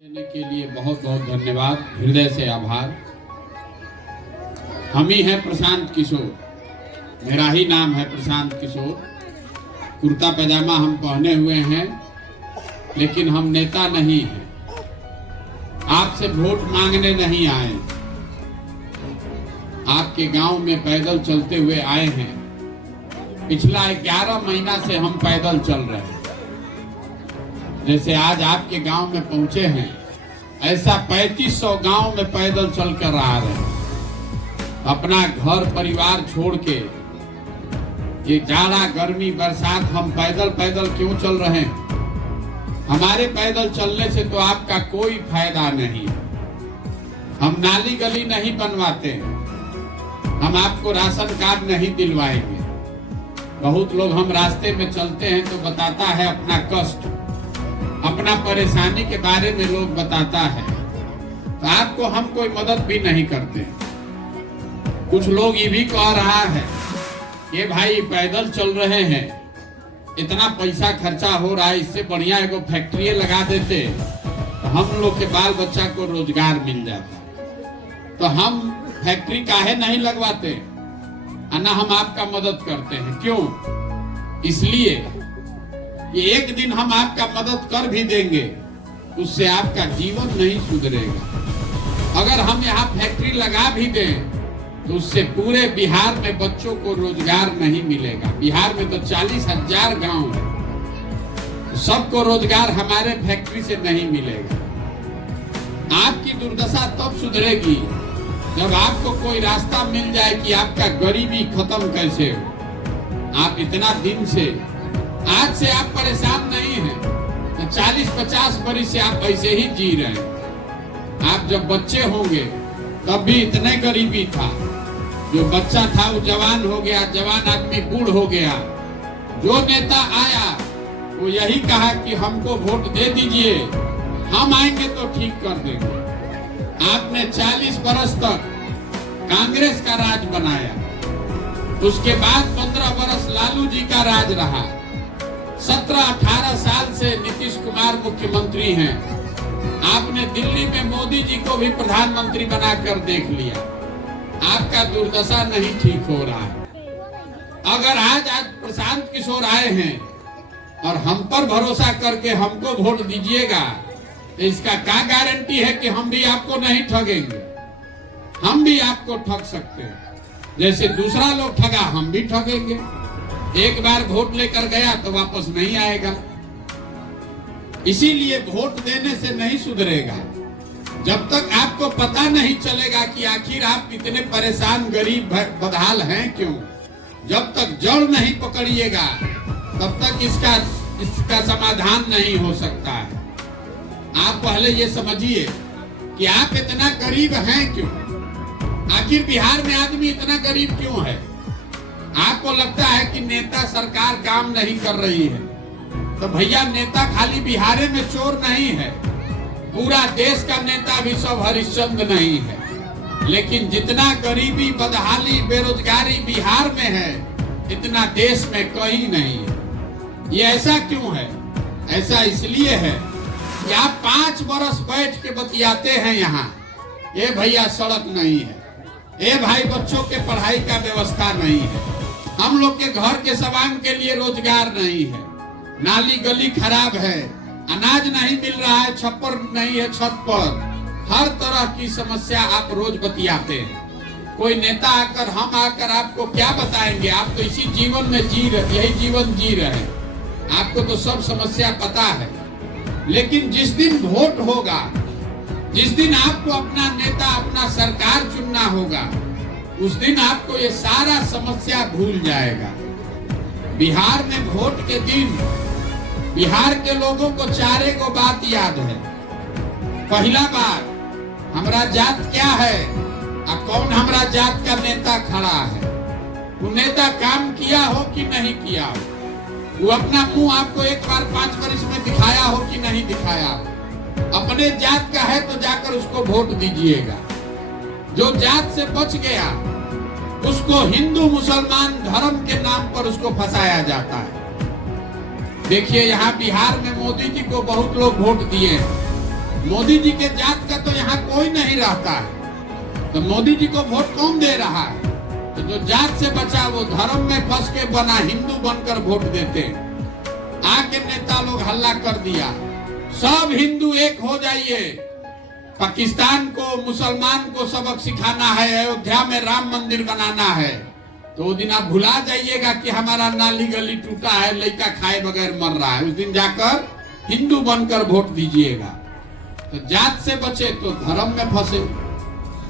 देने के लिए बहुत बहुत धन्यवाद, हृदय से आभार। हम ही हैं प्रशांत किशोर, मेरा ही नाम है प्रशांत किशोर। कुर्ता पैजामा हम पहने हुए हैं, लेकिन हम नेता नहीं हैं। आपसे वोट मांगने नहीं आए, आपके गांव में पैदल चलते हुए आए हैं। पिछला 11 महीना से हम पैदल चल रहे हैं। जैसे आज आपके गांव में पहुंचे हैं, ऐसा 3500 गांव में पैदल चल कर आ रहे हैं। अपना घर परिवार छोड़ के ये जाड़ा गर्मी बरसात हम पैदल क्यों चल रहे हैं? हमारे पैदल चलने से तो आपका कोई फायदा नहीं। हम नाली गली नहीं बनवाते, हम आपको राशन कार्ड नहीं दिलवाएंगे। बहुत लोग हम रास्ते में चलते हैं तो बताता है अपना कष्ट, अपना परेशानी के बारे में लोग बताता है, तो आपको हम कोई मदद भी नहीं करते। कुछ लोग ये भी कह रहा है कि भाई पैदल चल रहे हैं, इतना पैसा खर्चा हो रहा है, इससे बढ़िया एगो फैक्ट्री लगा देते तो हम लोग के बाल बच्चा को रोजगार मिल जाता। तो हम फैक्ट्री काहे नहीं लगवाते, ना हम आपका मदद करते हैं। क्यों? इसलिए कि एक दिन हम आपका मदद कर भी देंगे, उससे आपका जीवन नहीं सुधरेगा। अगर हम यहाँ फैक्ट्री लगा भी दें तो उससे पूरे बिहार में बच्चों को रोजगार नहीं मिलेगा। बिहार में तो 40,000 गांव है, सबको रोजगार हमारे फैक्ट्री से नहीं मिलेगा। आपकी दुर्दशा तब सुधरेगी जब आपको कोई रास्ता मिल जाए कि आपका गरीबी खत्म कैसे हो। आप इतना दिन से, आज से आप परेशान नहीं हैं, तो 40-50 बरस से आप ऐसे ही जी रहे हैं। आप जब बच्चे होंगे तब भी इतने गरीबी था। जो बच्चा था वो जवान हो गया, जवान आदमी बूढ़ हो गया। जो नेता आया वो यही कहा कि हमको वोट दे दीजिए, हम आएंगे तो ठीक कर देंगे। आपने 40 बरस तक कांग्रेस का राज बनाया, उसके बाद 15 बरस लालू जी का राज रहा। 17-18 साल से नीतीश कुमार मुख्यमंत्री हैं। आपने दिल्ली में मोदी जी को भी प्रधानमंत्री बनाकर देख लिया। आपका दुर्दशा नहीं ठीक हो रहा है। अगर आज प्रशांत किशोर आए हैं और हम पर भरोसा करके हमको वोट दीजिएगा, तो इसका क्या गारंटी है कि हम भी आपको नहीं ठगेंगे? हम भी आपको ठग सकते हैं, जैसे दूसरा लोग ठगा हम भी ठगेंगे। एक बार वोट लेकर गया तो वापस नहीं आएगा। इसीलिए वोट देने से नहीं सुधरेगा। जब तक आपको पता नहीं चलेगा कि आखिर आप इतने परेशान गरीब बदहाल हैं क्यों, जब तक जड़ नहीं पकड़िएगा तब तक इसका समाधान नहीं हो सकता है। आप पहले ये समझिए कि आप इतना गरीब हैं क्यों। आखिर बिहार में आदमी इतना गरीब क्यों है? आपको लगता है कि नेता सरकार काम नहीं कर रही है, तो भैया नेता खाली बिहार में चोर नहीं है, पूरा देश का नेता भी सब हरिश्चंद्र नहीं है। लेकिन जितना गरीबी, बदहाली, बेरोजगारी बिहार में है, इतना देश में कहीं नहीं है। ये ऐसा क्यों है? ऐसा इसलिए है कि आप 5 बरस बैठ के बतियाते हैं यहाँ, ये भैया सड़क नहीं है, ये भाई बच्चों के पढ़ाई का व्यवस्था नहीं है, हम लोग के घर के सवांग के लिए रोजगार नहीं है, नाली गली खराब है, अनाज नहीं मिल रहा है, छप्पर नहीं है छत पर। हर तरह की समस्या आप रोज बतियाते हैं। कोई नेता आकर, हम आकर आपको क्या बताएंगे? आप तो इसी जीवन में यही जीवन जी रहे हैं, आपको तो सब समस्या पता है। लेकिन जिस दिन वोट होगा, जिस दिन आपको अपना नेता, अपना सरकार चुनना होगा, उस दिन आपको ये सारा समस्या भूल जाएगा। बिहार में वोट के दिन बिहार के लोगों को 4 गो बात याद है। पहला बात, हमारा जात क्या है और कौन हमारा जात का नेता खड़ा है। वो नेता काम किया हो कि नहीं किया हो, वो अपना मुंह आपको एक बार 5 वर्ष में दिखाया हो कि नहीं दिखाया हो। अपने जात का है तो जाकर उसको वोट दीजिएगा। जो जात से बच गया उसको हिंदू मुसलमान धर्म के नाम पर उसको फंसाया जाता है। देखिए यहाँ बिहार में मोदी जी को बहुत लोग वोट दिए हैं, मोदी जी के जात का तो यहाँ कोई नहीं रहता है, तो मोदी जी को वोट कौन दे रहा है? तो जो जात से बचा वो धर्म में फंस के बना हिंदू बनकर वोट देते। आके नेता लोग हल्ला कर दिया, सब हिंदू एक हो जाइए, पाकिस्तान को मुसलमान को सबक सिखाना है, अयोध्या में राम मंदिर बनाना है। तो वो दिन आप भुला जाइएगा कि हमारा नाली गली टूटा है, लड़का खाए बगैर मर रहा है। उस दिन जाकर हिंदू बनकर वोट दीजिएगा। तो जात से बचे तो धर्म में फंसे।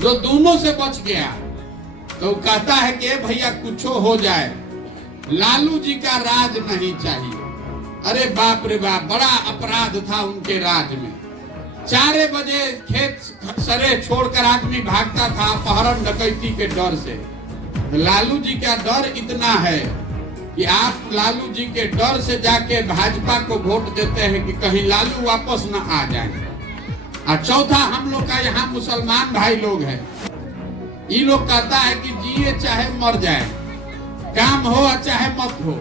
जो दोनों से बच गया तो कहता है कि भैया कुछ हो जाए, लालू जी का राज नहीं चाहिए। अरे बाप रे बाप, बड़ा अपराध था उनके राज में। 4 बजे खेत सरे छोड़कर आदमी भागता था अपहरण डकैती के डर से। लालू जी का डर इतना है कि आप लालू जी के डर से जाके भाजपा को वोट देते हैं कि कहीं लालू वापस न आ जाए। और चौथा, हम लोग का यहाँ मुसलमान भाई लोग हैं, ये लोग कहता है कि जिए चाहे मर जाए, काम हो चाहे मत हो,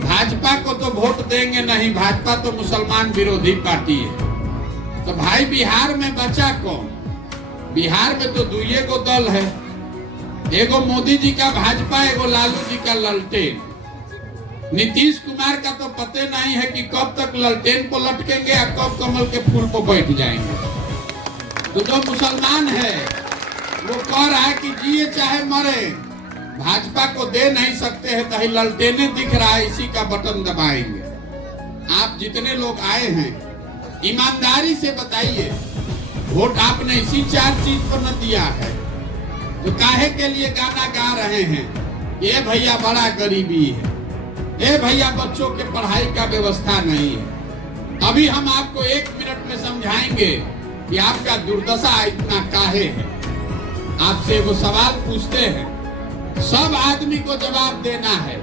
भाजपा को तो वोट देंगे नहीं, भाजपा तो मुसलमान विरोधी पार्टी है। तो भाई बिहार में बचा कौन? बिहार में तो 2 गो दल है, एगो मोदी जी का भाजपा, एगो लालू जी का ललटेन। नीतीश कुमार का तो पते नहीं है कि कब तक ललटेन को लटकेंगे और कब कमल के फूल को बैठ जाएंगे। तो जो मुसलमान है वो कह रहा है कि जिए चाहे मरे, भाजपा को दे नहीं सकते हैं, तो ललटेने दिख रहा है, इसी का बटन दबाएंगे। आप जितने लोग आए हैं ईमानदारी से बताइए, वोट आपने इसी 4 चीज पर न दिया है तो काहे के लिए गाना गा रहे हैं? ये भैया बड़ा गरीबी है, ये भैया बच्चों के पढ़ाई का व्यवस्था नहीं है। अभी हम आपको 1 मिनट में समझाएंगे कि आपका दुर्दशा इतना काहे है। आपसे वो सवाल पूछते हैं, सब आदमी को जवाब देना है,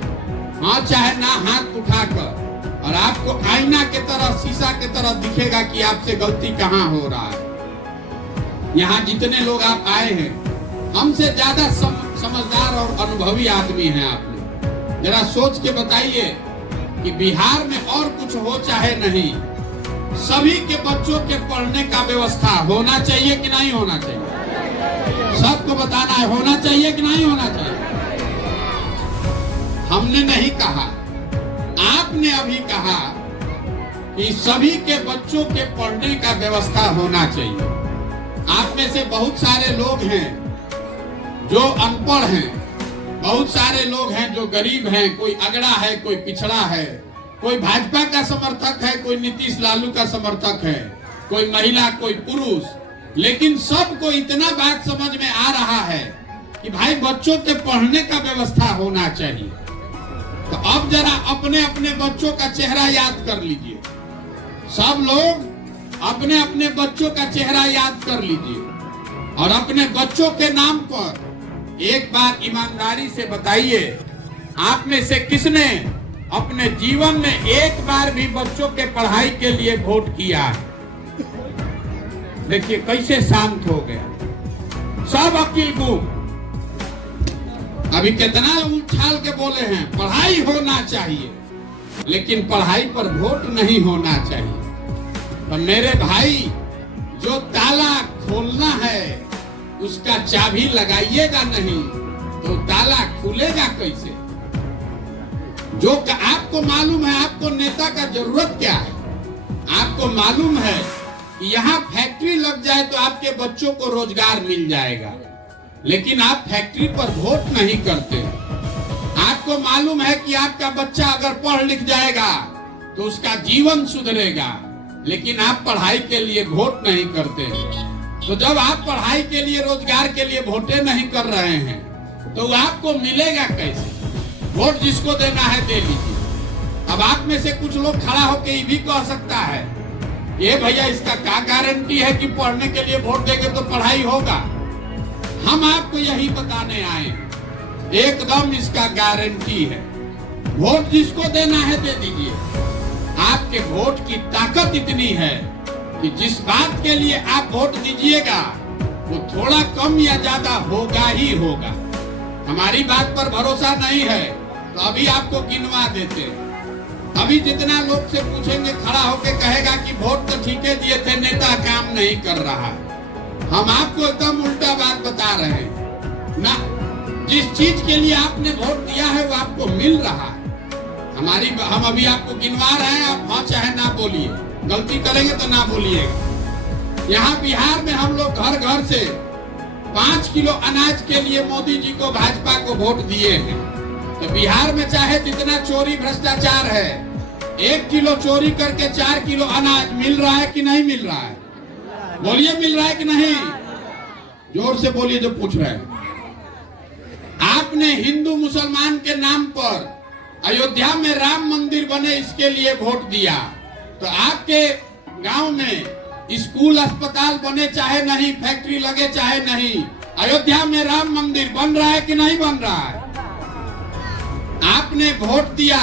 हाँ चाहे ना, हाथ उठाकर। और आपको आईना के तरह, शीशा के तरह दिखेगा कि आपसे गलती कहाँ हो रहा है। यहाँ जितने लोग आप आए हैं, हमसे ज्यादा समझदार और अनुभवी आदमी हैं आप लोग। जरा सोच के बताइए कि बिहार में और कुछ हो चाहे नहीं, सभी के बच्चों के पढ़ने का व्यवस्था होना चाहिए कि नहीं होना चाहिए? सबको बताना है, होना चाहिए कि नहीं होना चाहिए? हमने नहीं कहा, आपने अभी कहा कि सभी के बच्चों के पढ़ने का व्यवस्था होना चाहिए। आप में से बहुत सारे लोग हैं जो अनपढ़ हैं, बहुत सारे लोग हैं जो गरीब हैं, कोई अगड़ा है, कोई पिछड़ा है, कोई भाजपा का समर्थक है, कोई नीतीश लालू का समर्थक है, कोई महिला, कोई पुरुष। लेकिन सबको इतना बात समझ में आ रहा है कि भाई बच्चों के पढ़ने का व्यवस्था होना चाहिए। तो अब जरा अपने अपने बच्चों का चेहरा याद कर लीजिए। सब लोग अपने अपने बच्चों का चेहरा याद कर लीजिए और अपने बच्चों के नाम पर एक बार ईमानदारी से बताइए, आप में से किसने अपने जीवन में एक बार भी बच्चों के पढ़ाई के लिए वोट किया है? देखिए कैसे शांत हो गया, सब अकील गुम। अभी कितना उछाल के बोले हैं पढ़ाई होना चाहिए, लेकिन पढ़ाई पर वोट नहीं होना चाहिए। तो मेरे भाई, जो ताला खोलना है उसका चाबी लगाइएगा नहीं तो ताला खुलेगा कैसे? जो आपको मालूम है, आपको नेता का जरूरत क्या है? आपको मालूम है कि यहाँ फैक्ट्री लग जाए तो आपके बच्चों को रोजगार मिल जाएगा, लेकिन आप फैक्ट्री पर वोट नहीं करते। आपको मालूम है कि आपका बच्चा अगर पढ़ लिख जाएगा तो उसका जीवन सुधरेगा, लेकिन आप पढ़ाई के लिए वोट नहीं करते। तो जब आप पढ़ाई के लिए, रोजगार के लिए वोटें नहीं कर रहे हैं तो आपको मिलेगा कैसे? वोट जिसको देना है दे लीजिए। अब आप में से कुछ लोग खड़ा होकर ये भी कह सकता है, ये भैया इसका क्या गारंटी है कि पढ़ने के लिए वोट देंगे तो पढ़ाई होगा? हम आपको यही बताने आए, एकदम इसका गारंटी है। वोट जिसको देना है दे दीजिए। आपके वोट की ताकत इतनी है कि जिस बात के लिए आप वोट दीजिएगा वो थोड़ा कम या ज्यादा होगा ही होगा। हमारी बात पर भरोसा नहीं है तो अभी आपको गिनवा देते हैं। अभी जितना लोग से पूछेंगे खड़ा होके कहेगा कि वोट तो ठीक है दिए थे, नेता काम नहीं कर रहा है। हम आपको एकदम उल्टा बात बता रहे हैं ना, जिस चीज के लिए आपने वोट दिया है वो आपको मिल रहा है। हम अभी आपको गिनवा रहे हैं, आप हाँ चाहे ना बोलिए, गलती करेंगे तो ना बोलिएगा। यहाँ बिहार में हम लोग घर घर से 5 किलो अनाज के लिए मोदी जी को, भाजपा को वोट दिए हैं। तो बिहार में चाहे जितना चोरी भ्रष्टाचार है, 1 किलो चोरी करके 4 किलो अनाज मिल रहा है कि नहीं मिल रहा है? बोलिए, मिल रहा है कि नहीं? जोर से बोलिए जो पूछ रहे हैं। आपने हिंदू मुसलमान के नाम पर अयोध्या में राम मंदिर बने इसके लिए वोट दिया, तो आपके गांव में स्कूल अस्पताल बने चाहे नहीं, फैक्ट्री लगे चाहे नहीं, अयोध्या में राम मंदिर बन रहा है कि नहीं बन रहा है? आपने वोट दिया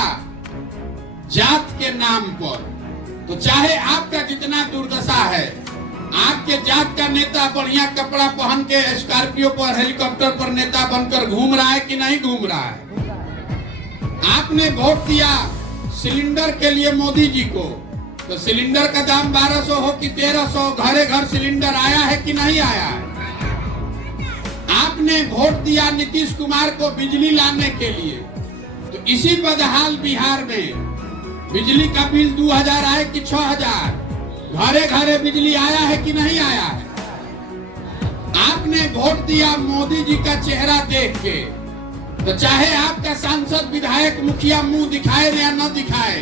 जात के नाम पर, तो चाहे आपका जितना दुर्दशा है, आपके जात का नेता बढ़िया कपड़ा पहन के स्कॉर्पियो पर, हेलीकॉप्टर पर नेता बनकर घूम रहा है कि नहीं घूम रहा है? आपने वोट दिया सिलेंडर के लिए मोदी जी को, तो सिलेंडर का दाम 1200 हो कि 1300, घरे घर सिलेंडर आया है कि नहीं आया है? आपने वोट दिया नीतीश कुमार को बिजली लाने के लिए, तो इसी बदहाल बिहार में बिजली का बिल 2000 आए कि 6000, घरे घरे बिजली आया है कि नहीं आया है? आपने वोट दिया मोदी जी का चेहरा देख के, तो चाहे आपका सांसद विधायक मुखिया मुंह दिखाए या न दिखाए,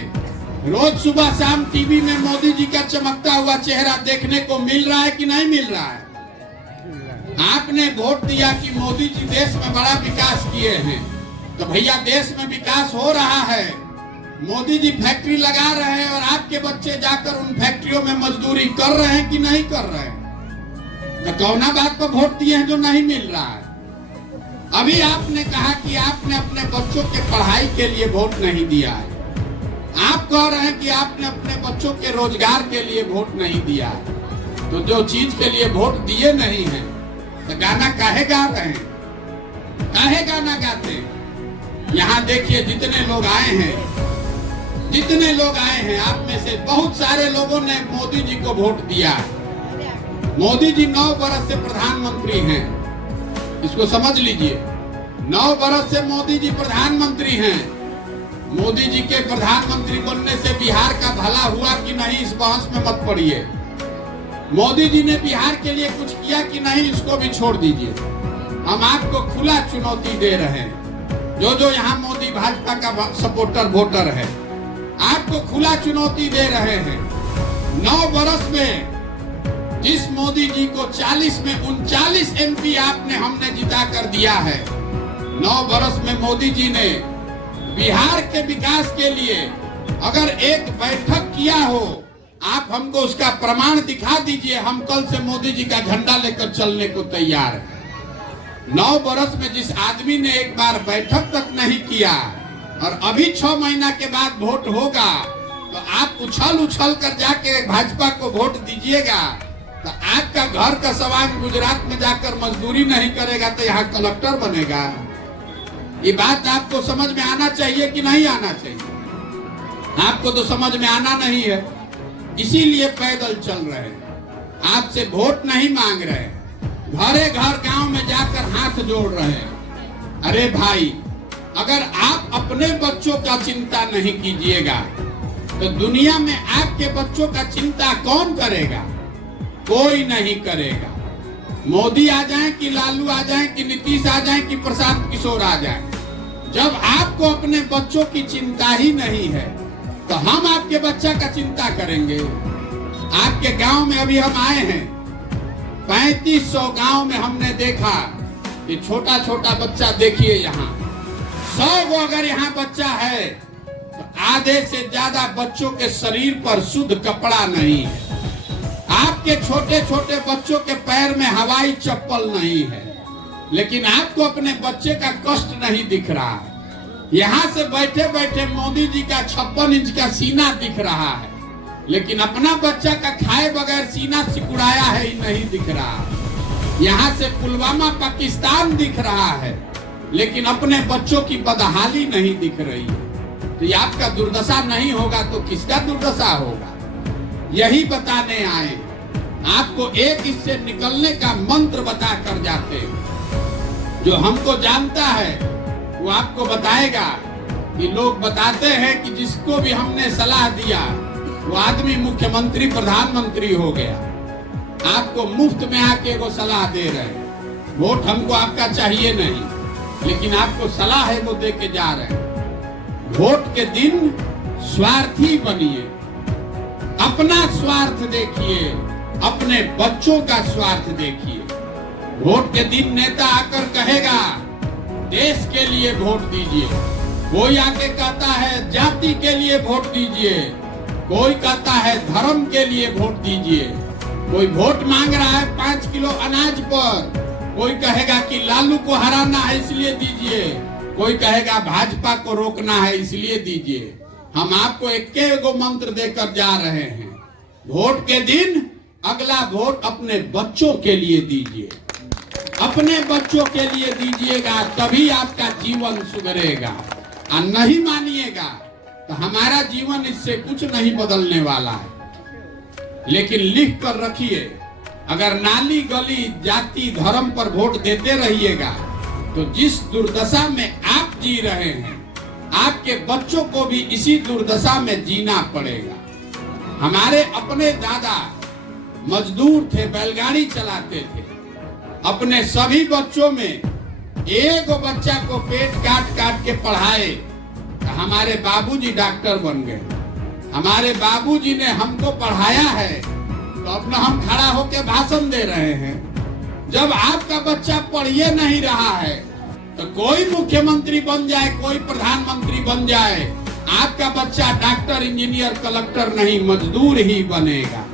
रोज सुबह शाम टीवी में मोदी जी का चमकता हुआ चेहरा देखने को मिल रहा है कि नहीं मिल रहा है? आपने वोट दिया कि मोदी जी देश में बड़ा विकास किए हैं, तो भैया देश में विकास हो रहा है, मोदी जी फैक्ट्री लगा रहे हैं और आपके बच्चे जाकर उन फैक्ट्रियों में मजदूरी कर रहे हैं कि नहीं कर रहे हैं? तो कौना बात पर वोट दिए हैं जो नहीं मिल रहा है? अभी आपने कहा कि आपने अपने बच्चों के पढ़ाई के लिए वोट नहीं दिया है। आप कह रहे हैं कि आपने अपने बच्चों के रोजगार के लिए वोट नहीं दिया है। तो जो चीज के लिए वोट दिए नहीं है तो गाना काहे गा रहे हैं? काहे गाना गाते हैं? यहाँ देखिए जितने लोग आए हैं, आप में से बहुत सारे लोगों ने मोदी जी को वोट दिया। मोदी जी 9 बरस से प्रधानमंत्री हैं, इसको समझ लीजिए। 9 बरस से मोदी जी प्रधानमंत्री हैं। मोदी जी के प्रधानमंत्री बनने से बिहार का भला हुआ कि नहीं, इस बहस में मत पड़िए। मोदी जी ने बिहार के लिए कुछ किया कि नहीं, इसको भी छोड़ दीजिए। हम आपको खुला चुनौती दे रहे हैं, जो यहाँ मोदी भाजपा का सपोर्टर वोटर है, आपको खुला चुनौती दे रहे हैं। 9 बरस में जिस मोदी जी को 40 में 39 MP हमने जिता कर दिया है, 9 बरस में मोदी जी ने बिहार के विकास के लिए अगर एक बैठक किया हो, आप हमको उसका प्रमाण दिखा दीजिए। हम कल से मोदी जी का झंडा लेकर चलने को तैयार है। 9 बरस में जिस आदमी ने एक बार बैठक तक नहीं किया और अभी 6 महीना के बाद वोट होगा, तो आप उछल कर जाके भाजपा को वोट दीजिएगा, तो आपका घर का सवांग गुजरात में जाकर मजदूरी नहीं करेगा तो यहाँ कलेक्टर बनेगा। ये बात आपको समझ में आना चाहिए कि नहीं आना चाहिए? आपको तो समझ में आना नहीं है, इसीलिए पैदल चल रहे हैं। आपसे वोट नहीं मांग रहे, घरे घर गांव में जाकर हाथ जोड़ रहे हैं। अरे भाई, अगर आप अपने बच्चों का चिंता नहीं कीजिएगा तो दुनिया में आपके बच्चों का चिंता कौन करेगा? कोई नहीं करेगा। मोदी आ जाए कि लालू आ जाए कि नीतीश आ जाए कि प्रशांत किशोर आ जाए, जब आपको अपने बच्चों की चिंता ही नहीं है तो हम आपके बच्चा का चिंता करेंगे। आपके गांव में अभी हम आए हैं, 3500 गांव में हमने देखा कि छोटा छोटा बच्चा, देखिए यहाँ 100 को अगर यहाँ बच्चा है तो आधे से ज्यादा बच्चों के शरीर पर शुद्ध कपड़ा नहीं है। आपके छोटे छोटे बच्चों के पैर में हवाई चप्पल नहीं है, लेकिन आपको अपने बच्चे का कष्ट नहीं दिख रहा है। यहाँ से बैठे बैठे मोदी जी का 56 इंच का सीना दिख रहा है, लेकिन अपना बच्चा का खाए बगैर सीना सिकुड़ाया है ही नहीं दिख रहा। यहाँ से पुलवामा पाकिस्तान दिख रहा है, लेकिन अपने बच्चों की बदहाली नहीं दिख रही है। तो ये आपका दुर्दशा नहीं होगा तो किसका दुर्दशा होगा, यही बताने आए। आपको एक इससे निकलने का मंत्र बता कर जाते। जो हमको जानता है वो आपको बताएगा कि लोग बताते हैं कि जिसको भी हमने सलाह दिया वो आदमी मुख्यमंत्री प्रधानमंत्री हो गया। आपको मुफ्त में आके वो सलाह दे रहे हैं। वोट हमको आपका चाहिए नहीं, लेकिन आपको सलाह है वो दे के जा रहे हैं। वोट के दिन स्वार्थी बनिए, अपना स्वार्थ देखिए, अपने बच्चों का स्वार्थ देखिए। वोट के दिन नेता आकर कहेगा देश के लिए वोट दीजिए, कोई आके कहता है जाति के लिए वोट दीजिए, कोई कहता है धर्म के लिए वोट दीजिए, कोई वोट मांग रहा है 5 किलो अनाज पर, कोई कहेगा कि लालू को हराना है इसलिए दीजिए, कोई कहेगा भाजपा को रोकना है इसलिए दीजिए। हम आपको एक मंत्र देकर जा रहे हैं, वोट के दिन अगला वोट अपने बच्चों के लिए दीजिए, अपने बच्चों के लिए दीजिएगा, तभी आपका जीवन सुधरेगा। और नहीं मानिएगा तो हमारा जीवन इससे कुछ नहीं बदलने वाला है। लेकिन लिख कर रखिए, अगर नाली गली जाति धर्म पर वोट देते रहिएगा तो जिस दुर्दशा में आप जी रहे हैं आपके बच्चों को भी इसी दुर्दशा में जीना पड़ेगा। हमारे अपने दादा मजदूर थे, बैलगाड़ी चलाते थे। अपने सभी बच्चों में एक बच्चा को पेट काट काट के पढ़ाए तो हमारे बाबूजी डॉक्टर बन गए। हमारे बाबूजी ने हमको पढ़ाया है तो अपना हम खड़ा होकर भाषण दे रहे हैं। जब आपका बच्चा पढ़िए नहीं रहा है तो कोई मुख्यमंत्री बन जाए, कोई प्रधानमंत्री बन जाए, आपका बच्चा डॉक्टर इंजीनियर कलेक्टर नहीं मजदूर ही बनेगा।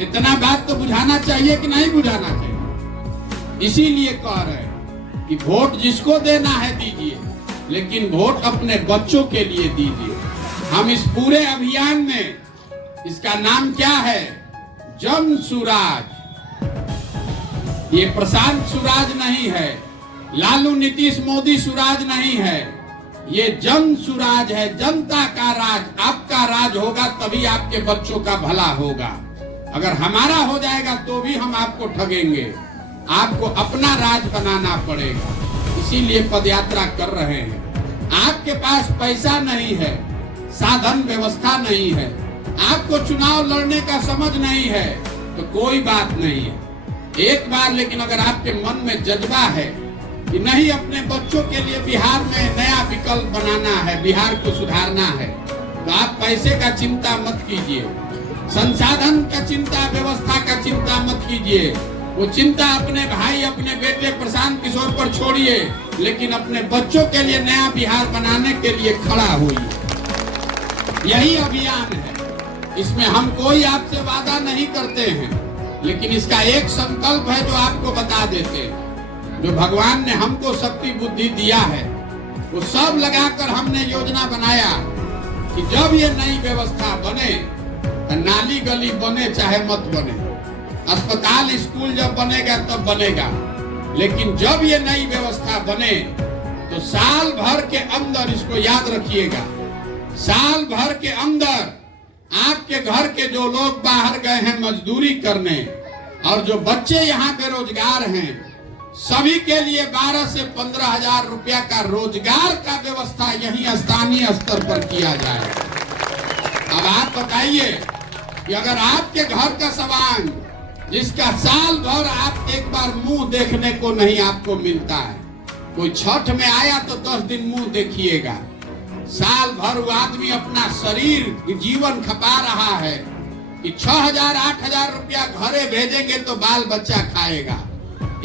इतना बात तो बुझाना चाहिए कि नहीं बुझाना चाहिए। इसीलिए कह रहे हैं कि वोट जिसको देना है दीजिए, लेकिन वोट अपने बच्चों के लिए दीजिए। हम इस पूरे अभियान में, इसका नाम क्या है, जन सुराज। ये प्रशांत सुराज नहीं है, लालू नीतीश मोदी सुराज नहीं है, ये जन सुराज है। जनता का राज, आपका राज होगा तभी आपके बच्चों का भला होगा। अगर हमारा हो जाएगा तो भी हम आपको ठगेंगे। आपको अपना राज बनाना पड़ेगा, इसीलिए पदयात्रा कर रहे हैं। आपके पास पैसा नहीं है, साधन व्यवस्था नहीं है, आपको चुनाव लड़ने का समझ नहीं है तो कोई बात नहीं है। एक बार लेकिन अगर आपके मन में जज्बा है कि नहीं अपने बच्चों के लिए बिहार में नया विकल्प बनाना है, बिहार को सुधारना है, तो आप पैसे का चिंता मत कीजिए, संसाधन का चिंता, व्यवस्था का चिंता मत कीजिए। वो चिंता अपने भाई, अपने बेटे प्रशांत किशोर पर छोड़िए, लेकिन अपने बच्चों के लिए नया बिहार बनाने के लिए खड़ा होइए। यही अभियान है। इसमें हम कोई आपसे वादा नहीं करते हैं, लेकिन इसका एक संकल्प है जो आपको बता देते हैं। जो भगवान ने हमको शक्ति बुद्धि दिया है वो सब लगाकर हमने योजना बनाया कि जब ये नई व्यवस्था बने तो नाली गली बने चाहे मत बने, अस्पताल स्कूल जब बनेगा तब बनेगा, लेकिन जब ये नई व्यवस्था बने तो साल भर के अंदर, इसको याद रखिएगा, साल भर के अंदर आपके घर के जो लोग बाहर गए हैं मजदूरी करने और जो बच्चे यहाँ बेरोजगार हैं, सभी के लिए 12 से 15 हजार रुपया का रोजगार का व्यवस्था यही स्थानीय स्तर पर किया जाए। अब आप बताइए कि अगर आपके घर का सवांग जिसका साल भर आप एक बार मुंह देखने को नहीं आपको मिलता है, कोई छठ में आया तो 10 दिन मुंह देखिएगा, साल भर वो आदमी अपना शरीर जीवन खपा रहा है कि 6,000 8,000 रुपया घरे भेजेंगे तो बाल बच्चा खाएगा।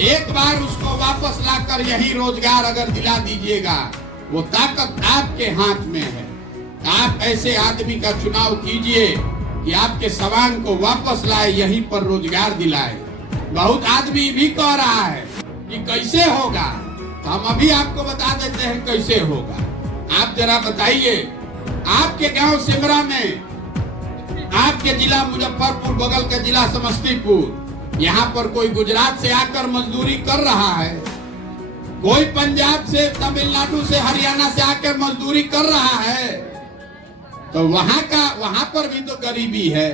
एक बार उसको वापस लाकर यही रोजगार अगर दिला दीजिएगा, वो ताकत आपके हाथ में है। आप ऐसे आदमी का चुनाव कीजिए कि आपके सवांग को वापस लाए, यहीं पर रोजगार दिलाए। बहुत आदमी भी कह रहा है कि कैसे होगा, तो हम अभी आपको बता देते हैं कैसे होगा। आप जरा बताइए, आपके गांव सिमरा में, आपके जिला मुजफ्फरपुर, बगल का जिला समस्तीपुर, यहाँ पर कोई गुजरात से आकर मजदूरी कर रहा है, कोई पंजाब से, तमिलनाडु से, हरियाणा से आकर मजदूरी कर रहा है, तो वहां पर भी तो गरीबी है,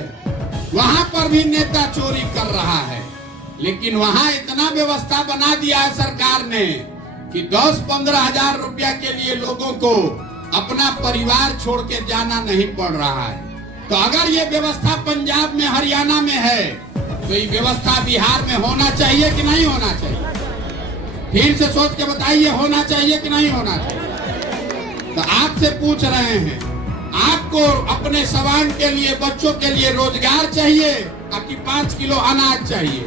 वहां पर भी नेता चोरी कर रहा है। लेकिन वहां इतना व्यवस्था बना दिया है सरकार ने कि 10-15 हजार रुपया के लिए लोगों को अपना परिवार छोड़ के जाना नहीं पड़ रहा है। तो अगर ये व्यवस्था पंजाब में, हरियाणा में है, तो ये व्यवस्था बिहार में होना चाहिए कि नहीं होना चाहिए? फिर से सोच के बताइए, होना चाहिए कि नहीं होना चाहिए? तो आपसे पूछ रहे हैं, आपको अपने सवांग के लिए, बच्चों के लिए रोजगार चाहिए कि 5 किलो अनाज चाहिए?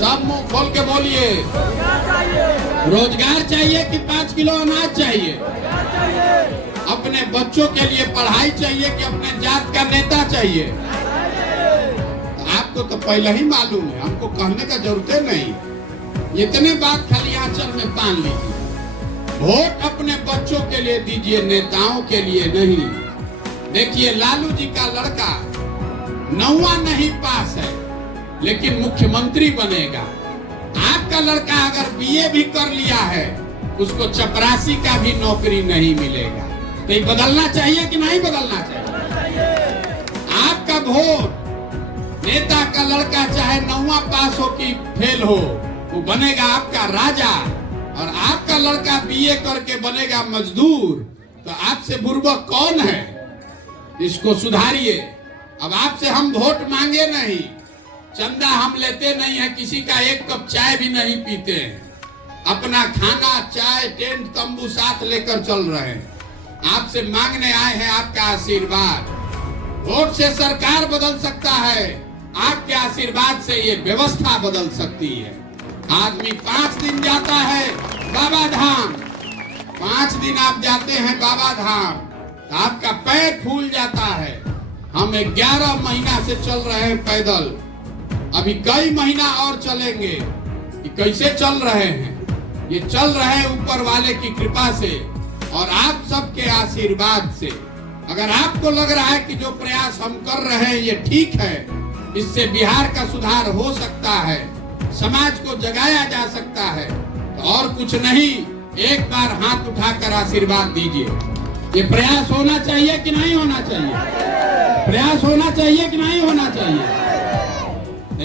सब मुंह खोल के बोलिए, रोजगार चाहिए कि 5 किलो अनाज चाहिए? अपने बच्चों के लिए पढ़ाई चाहिए कि अपने जात का नेता चाहिए? आपको तो पहले ही मालूम है, हमको कहने का जरूरत नहीं। इतने बात खाली आंचल में पान लीजिए। वोट अपने बच्चों के लिए दीजिए, नेताओं के लिए नहीं। देखिए, लालू जी का लड़का 9वां नहीं पास है लेकिन मुख्यमंत्री बनेगा। आपका लड़का अगर बीए भी कर लिया है, उसको चपरासी का भी नौकरी नहीं मिलेगा। तो ये बदलना चाहिए कि नहीं बदलना चाहिए? आपका वोट, नेता का लड़का चाहे 9वां पास हो कि फेल हो, वो बनेगा आपका राजा, और आपका लड़का बीए करके बनेगा मजदूर। तो आपसे बुर्बक कौन है? इसको सुधारिए। अब आपसे हम वोट मांगे नहीं, चंदा हम लेते नहीं है, किसी का एक कप चाय भी नहीं पीते हैं। अपना खाना, चाय, टेंट, तंबू साथ लेकर चल रहे हैं। आपसे मांगने आए हैं आपका आशीर्वाद। वोट से सरकार बदल सकता है, आपके आशीर्वाद से ये व्यवस्था बदल सकती है। आदमी 5 दिन जाता है बाबा धाम, 5 दिन आप जाते हैं बाबा धाम, तो आपका पैर फूल जाता है। हम 11 महीना से चल रहे हैं पैदल, अभी कई महीना और चलेंगे। कि कैसे चल रहे हैं? ये चल रहे हैं ऊपर वाले की कृपा से और आप सबके आशीर्वाद से। अगर आपको लग रहा है कि जो प्रयास हम कर रहे हैं ये ठीक है, इससे बिहार का सुधार हो सकता है, समाज को जगाया जा सकता है, तो और कुछ नहीं, एक बार हाथ उठाकर आशीर्वाद दीजिए। ये प्रयास होना चाहिए कि नहीं होना चाहिए? प्रयास होना चाहिए कि नहीं होना चाहिए?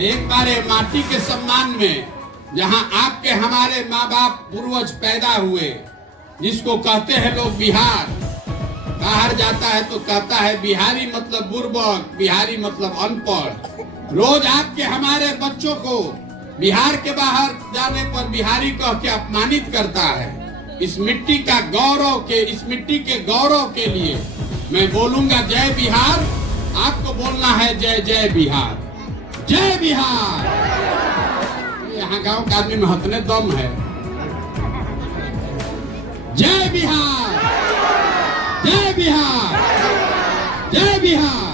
एक बार ये माटी के सम्मान में, जहां आपके हमारे माँ बाप पूर्वज पैदा हुए, जिसको कहते हैं लोग बिहार, बाहर जाता है तो कहता है बिहारी मतलब बुर्बक, बिहारी मतलब अनपढ़। रोज आपके हमारे बच्चों को बिहार के बाहर जाने पर बिहारी कह के अपमानित करता है। इस मिट्टी का गौरव के, इस मिट्टी के गौरव के लिए मैं बोलूंगा जय बिहार। आपको बोलना है जय जय बिहार, जय बिहार। यहाँ गांव का आदमी में हतने दम है। जय बिहार, जय बिहार, जय बिहार।